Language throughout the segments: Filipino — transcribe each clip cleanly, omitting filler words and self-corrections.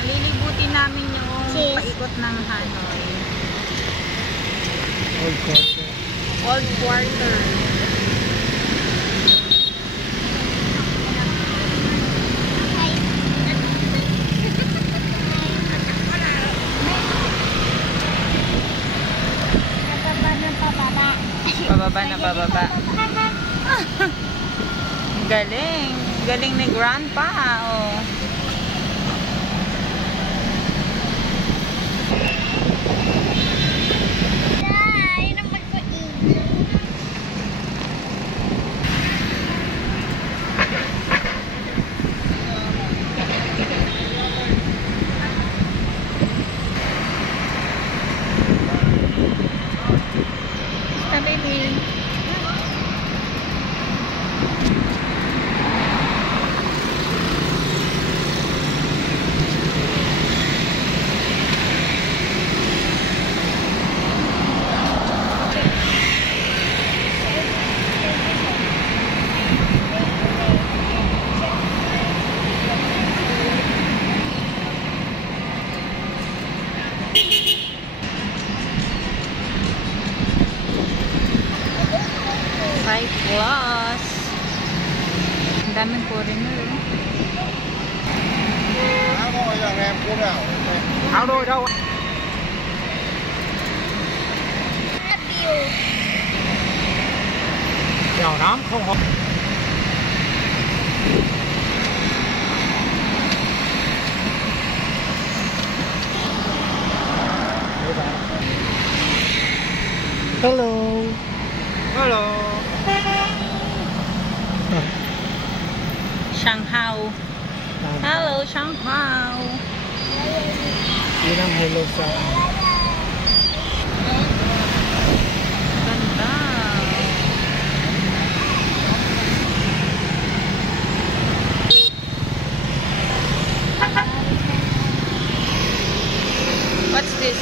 Lilibutin namin yung Cheese. paikot ng Hanoi. Old quarter. Old Quarter. Pababa na pababa. Galing. Galing ni Grandpa. Oh. Plus. Ang daming foreigner. Áo đôi đâu? Đèo Nám không hộp. Hello. Hello. Shanghai. Hello, Shanghai. Yun ang hello sa... Ganda. What's this?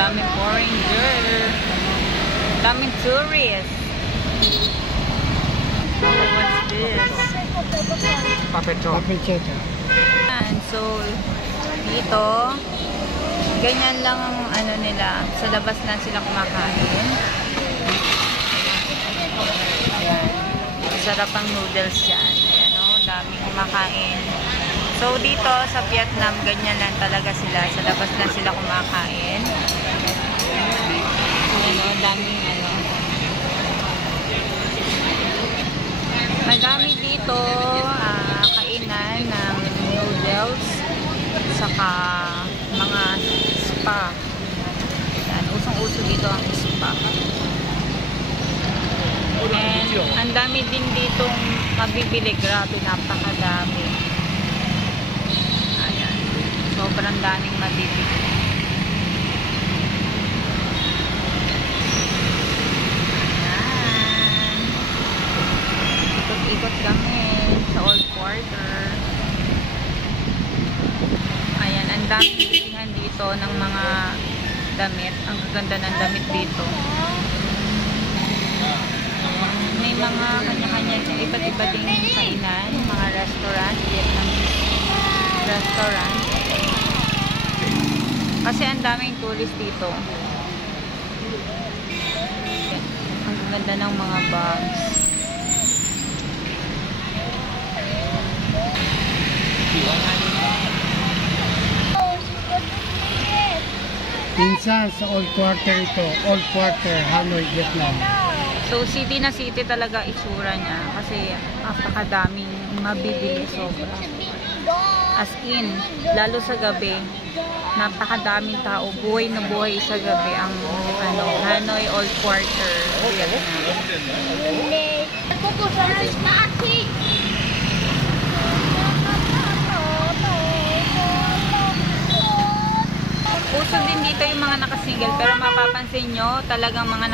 Daming foreigner. Daming tourists. What's this? Papecho. Papecho. And so, dito, ganyan lang ang ano nila. Sa labas na sila kumakain. Ayan. Sarap ang noodles yan. Ayan o, daming kumakain. So, dito sa Vietnam, ganyan lang talaga sila. Sa labas lang sila kumakain. Ano, daming ano. Madami dito kainan ng noodles saka mga spa. Yan, usong-uso dito ang spa. And ang dami din ditong mabibili. Grabe, napakadami. Ayan. Sobrang daming mabibili. Ikot kami sa Old Quarter. Ayan, ang daming bilihan dito ng mga damit. Ang gaganda ng damit dito. May mga kanya-kanya iba't iba ding kainan, mga restaurant, Vietnamese restaurant. Kasi ang daming tourist dito. Ang ganda ng mga bags. Pinsan sa Old Quarter ito. Old Quarter, Hanoi, Vietnam. So, city na city talaga itsura niya. Kasi napakadaming mabibili sobra. As in, lalo sa gabi, napakadaming tao. Buhay na buhay sa gabi ang ano, Hanoi Old Quarter, Vietnam. Uso din dito yung mga nakasingle, pero mapapansin nyo talagang mga